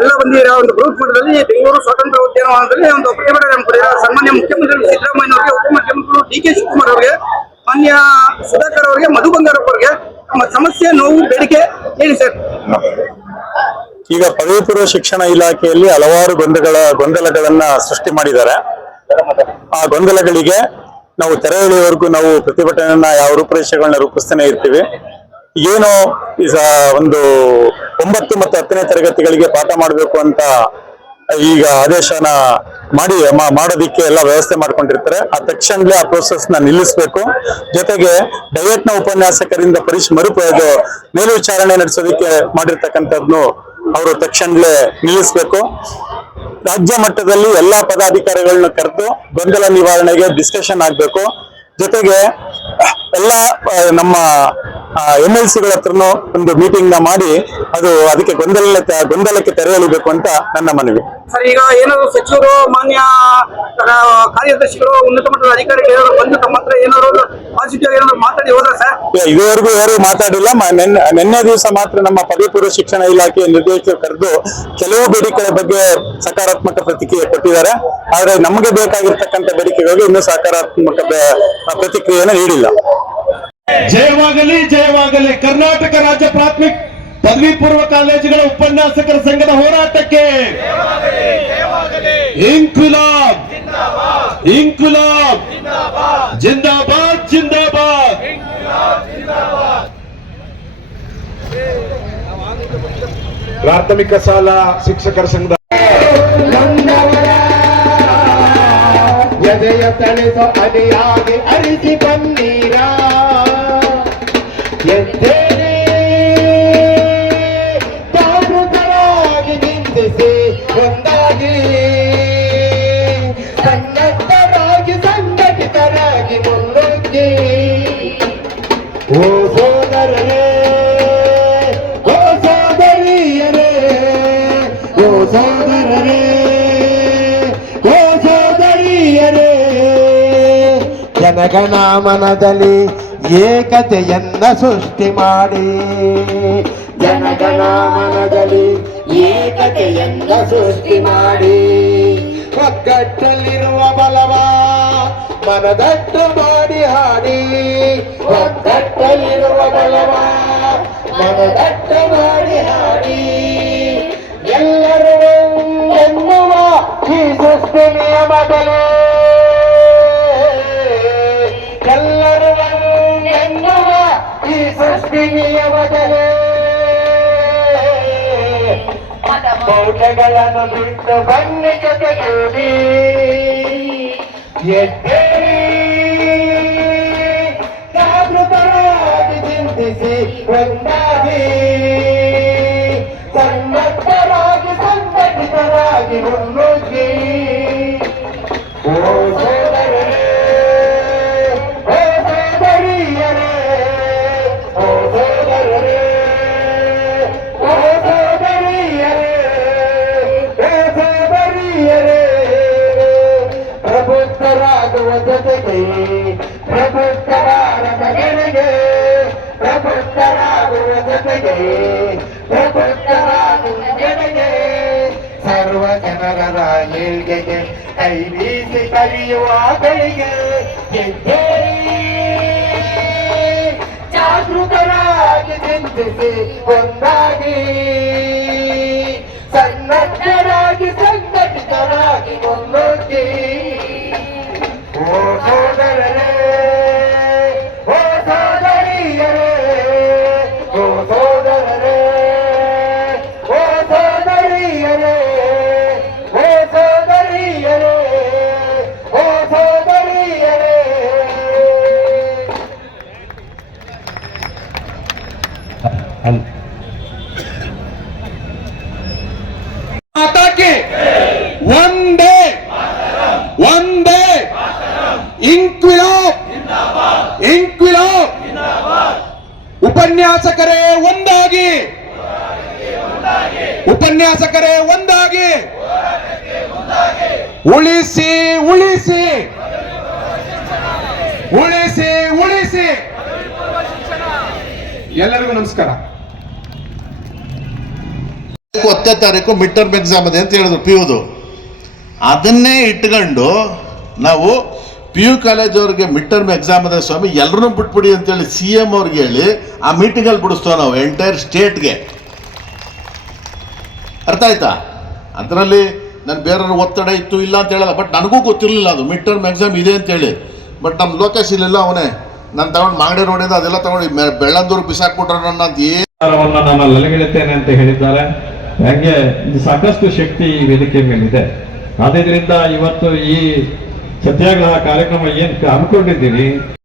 ಎಲ್ಲ ಬಂದಿರೋ ಒಂದು ಗ್ರೂಪ್ ಮಟ್ಟದಲ್ಲಿ ಬೆಂಗಳೂರು ಸ್ವಾತಂತ್ರ್ಯ ಉದ್ಯಾನವನದಲ್ಲಿ ಒಂದು ಪ್ರತಿಭಟನೆ ಹಮ್ಮಿಕೊಂಡಿದ್ದಾರೆ ಸನ್ಮಾನ್ಯ ಮುಖ್ಯಮಂತ್ರಿ ಸಿದ್ದರಾಮಯ್ಯ ಅವರಿಗೆ ಉಪಮುಖ್ಯಮಂತ್ರಿಗಳು ಡಿ ಕೆ ಶಿವಕುಮಾರ್ ಅವರಿಗೆ, ಮಾನ್ಯ ಸುಧಾಕರ್ ಅವರಿಗೆ ಮಧು ಬಂಗಾರಪ್ಪ ಅವರಿಗೆ ನಮ್ಮ ಸಮಸ್ಯೆ, ನೋವು, ಬೇಡಿಕೆ ಹೇಳಿ ಸರ್. ಈಗ ಪದವಿ ಪೂರ್ವ ಶಿಕ್ಷಣ ಇಲಾಖೆಯಲ್ಲಿ ಹಲವಾರು ಗೊಂದಲಗಳ ಗೊಂದಲಗಳನ್ನ ಸೃಷ್ಟಿ ಮಾಡಿದ್ದಾರೆ. ಆ ಗೊಂದಲಗಳಿಗೆ ನಾವು ತೆರೆ ನಾವು ಪ್ರತಿಭಟನೆಯನ್ನ ಯಾವ ರೂಪರೇಷೆಗಳನ್ನ ರೂಪಿಸ್ತಾನೆ ಇರ್ತೀವಿ. ಏನು ಒಂದು ಒಂಬತ್ತು ಮತ್ತು ಹತ್ತನೇ ತರಗತಿಗಳಿಗೆ ಪಾಠ ಮಾಡಬೇಕು ಅಂತ ಈಗ ಆದೇಶನ ಮಾಡಿ ಮಾಡೋದಿಕ್ಕೆ ಎಲ್ಲ ವ್ಯವಸ್ಥೆ ಮಾಡ್ಕೊಂಡಿರ್ತಾರೆ. ಆ ತಕ್ಷಣಲೇ ಆ ಪ್ರೋಸೆಸ್ನ ನಿಲ್ಲಿಸಬೇಕು. ಜೊತೆಗೆ ಡಯಟ್ ಉಪನ್ಯಾಸಕರಿಂದ ಪರಿಶ್ ಮರು ಮೇಲ್ವಿಚಾರಣೆ ನಡೆಸೋದಕ್ಕೆ ಮಾಡಿರ್ತಕ್ಕಂಥದ್ನು ಅವರು ತಕ್ಷಣಲೇ ನಿಲ್ಲಿಸಬೇಕು. ರಾಜ್ಯ ಮಟ್ಟದಲ್ಲಿ ಎಲ್ಲಾ ಪದಾಧಿಕಾರಿಗಳನ್ನ ಕರೆದು ಗೊಂದಲ ನಿವಾರಣೆಗೆ ಡಿಸ್ಕಷನ್ ಆಗ್ಬೇಕು. ಜೊತೆಗೆ ಎಲ್ಲ ನಮ್ಮ ಎಂ ಎಲ್ ಸಿಗಳ ಹತ್ರನೂ ಒಂದು ಮೀಟಿಂಗ್ನ ಮಾಡಿ ಅದು ಅದಕ್ಕೆ ಗೊಂದಲ ಗೊಂದಲಕ್ಕೆ ತೆರೆಯಲಿಬೇಕು ಅಂತ ನನ್ನ ಮನವಿ. ಸರ್ ಈಗ ಏನಾದ್ರು ಸಚಿವರು ಮಾನ್ಯ ಕಾರ್ಯದರ್ಶಿಗಳು ಉನ್ನತ ಮಟ್ಟದ ಅಧಿಕಾರಿಗಳು ಏನಾದ್ರು ಬಂದು ತಮ್ಮ ಹತ್ರ ಏನಾದ್ರು ಪಾಸಿಟಿವ್ ಏನಾದ್ರು ಮಾತಾಡಿ ಹೋದ್ರ ಸರ್? ಇದುವರೆಗೂ ಯಾರು ಮಾತಾಡಿಲ್ಲ. ನೆನ್ನೆ ದಿವಸ ಮಾತ್ರ ನಮ್ಮ ಪದವಿಪೂರ್ವ ಶಿಕ್ಷಣ ಇಲಾಖೆಯ ನಿರ್ದೇಶಕರು ಕರೆದು ಕೆಲವು ಬೇಡಿಕೆಗಳ ಬಗ್ಗೆ ಸಕಾರಾತ್ಮಕ ಪ್ರತಿಕ್ರಿಯೆ ಕೊಟ್ಟಿದ್ದಾರೆ. ಆದ್ರೆ ನಮಗೆ ಬೇಕಾಗಿರ್ತಕ್ಕಂಥ ಬೇಡಿಕೆಗಳಿಗೆ ಇನ್ನೂ ಸಕಾರಾತ್ಮಕ ಪ್ರತಿಕ್ರಿಯೆಯನ್ನು ನೀಡಿಲ್ಲ. ಜಯವಾಗಲಿ ಜಯವಾಗಲಿ. ಕರ್ನಾಟಕ ರಾಜ್ಯ ಪ್ರಾಥಮಿಕ ಪದವಿ ಪೂರ್ವ ಕಾಲೇಜುಗಳ ಉಪನ್ಯಾಸಕರ ಸಂಘದ ಹೋರಾಟಕ್ಕೆ ಇಂಕುಲಾಬ್ ಇಂಕುಲಾಬ್ ಜಿಂದಾಬಾದ್ ಜಿಂದಾಬಾದ್. ಪ್ರಾಥಮಿಕ ಸಾಲ ಶಿಕ್ಷಕರ ಸಂಘದ ಎದೆಯ ತಳೆದು ಅಡಿಯಾಗಿ ಅರಿಸಿ ಬನ್ನೀರ. ಎದ್ದೇಳಿ ಜಾಗೃತರಾಗಿ ನಿಂದಿಸಿ ಒಂದಾಗಿ. ಸನ್ನದ್ಧರಾಗಿ ಸಂಘಟಿತರಾಗಿ ಮುನ್ನುಗ್ಗಿ. ಓ ಸೋದರರೇ ಓ ಸೋದರಿಯರೇ ಓ ಓ ಏಕತೆಯನ್ನ ಸೃಷ್ಟಿ ಮಾಡಿ. ಜನಗಳ ಮನದಲ್ಲಿ ಏಕತೆಯನ್ನ ಸೃಷ್ಟಿ ಮಾಡಿ. ಒಗ್ಗಟ್ಟಲ್ಲಿರುವ ಬಲವ ಮನದಟ್ಟು ಮಾಡಿ ಹಾಡಿ. ಒಗ್ಗಟ್ಟಲ್ಲಿರುವ ಬಲವ ಮನದಟ್ಟು ಮಾಡಿ ಹಾಡಿ. ಎಲ್ಲರೂ ಎನ್ನುವ ಈ ಸೃಷ್ಟಿ ಮೌಢಗಳನ್ನು ಬಿಟ್ಟು ಬನ್ನಿ ಜೊತೆಗೂಡಿ ಎದ್ದೇಳಿ ಜಾಗೃತರಾಗಿ ಚಿಂತಿಸಿ ಒಂದಾಗಿ. ಸನ್ನದ್ಧರಾಗಿ ಸಂಘಟಿತರಾಗಿ ಮುನ್ನುಗ್ಗಿ. ಪ್ರಬುದ್ಧರಾಗುವ ಜೊತೆಗೆ ಪ್ರಭುತ್ತರಾದ ಮಗನಿಗೆ ಪ್ರಭುತ್ತರಾಗುವ ಜೊತೆಗೆ ಪ್ರಬುದ್ಧರಾಗುವ ಜೊತೆಗೆ, ಸರ್ವ ಜನರ ಏಳ್ಗೆಗೆ ಕೈ ಬೀಸಿ ಕಲಿಯುವ ಗಳಿಗೆ ಜಾಗೃತರಾಗಿ ಚಿಂತಿಸಿ ಒಂದಾಗಿ ಮಾತಾಕಿ ಒಂದೇ. ಒಂದೇ. ಇಂಕ್ವಿಲಾಬ್. ಇಂಕ್ವಿಲಾಬ್. ಉಪನ್ಯಾಸಕರೇ ಒಂದಾಗಿ. ಉಪನ್ಯಾಸಕರೇ ಒಂದಾಗಿ. ಉಳಿಸಿ ಉಳಿಸಿ. ಉಳಿಸಿ ಉಳಿಸಿ ಎಲ್ಲರಿಗೂ ನಮಸ್ಕಾರ. ಹತ್ತನೇ ತಾರೀಕು ಮಿಡ್ ಟರ್ಮ್ ಎಕ್ಸಾಮ್ ಇದೆ ಅಂತ ಹೇಳಿದ್ರು ಪಿ ಯುದು ಅದನ್ನೇ ಇಟ್ಕೊಂಡು ನಾವು ಪಿ ಯು ಕಾಲೇಜ್ ಅವ್ರಿಗೆ ಮಿಡ್ ಟರ್ಮ್ ಎಕ್ಸಾಮ್ ಇದೆ ಸ್ವಾಮಿ ಎಲ್ಲರೂ ಬಿಟ್ಬಿಡಿ ಅಂತೇಳಿ ಸಿ ಎಂ ಅವ್ರಿಗೆ ಹೇಳಿ ಆ ಮೀಟಿಂಗಲ್ಲಿ ಬಿಡಿಸ್ತೇವೆ ನಾವು ಎಂಟೈರ್ ಸ್ಟೇಟ್ಗೆ ಅರ್ಥ ಆಯ್ತಾ? ಅದರಲ್ಲಿ ನಾನು ಬೇರೆಯವ್ರ ಒತ್ತಡ ಇತ್ತು ಇಲ್ಲ ಅಂತ ಹೇಳಲ್ಲ ಬಟ್ ನನಗೂ ಗೊತ್ತಿರಲಿಲ್ಲ ಅದು ಮಿಡ್ ಟರ್ಮ್ ಎಕ್ಸಾಮ್ ಇದೆ ಅಂತೇಳಿ ಬಟ್ ನಮ್ಮ ಲೋಕೇಶ್ ಇಲ್ಲೆಲ್ಲ ಅವನೇ. ನಾನು ತಗೊಂಡು ಮಾಡಿ ರೋಡಿಂದ ಅದೆಲ್ಲ ತಗೊಂಡು ಬೆಳ್ಳಂದೂರು ಬಿಸಾಕ್ಬಿಟ್ರ ನನ್ನ ನಾನು ಲಲಗಿಡುತ್ತೇನೆ ಅಂತ ಹೇಳಿದ್ದಾರೆ. ಹಾಗೆ ಸಾಕಷ್ಟು ಶಕ್ತಿ ಈ ವೇದಿಕೆ ಮೇಲಿದೆ. ಆದ್ದರಿಂದ ಇವತ್ತು ಈ ಸತ್ಯಾಗ್ರಹ ಕಾರ್ಯಕ್ರಮ ಏನ್ ಹಮ್ಮಿಕೊಂಡಿದ್ದೀರಿ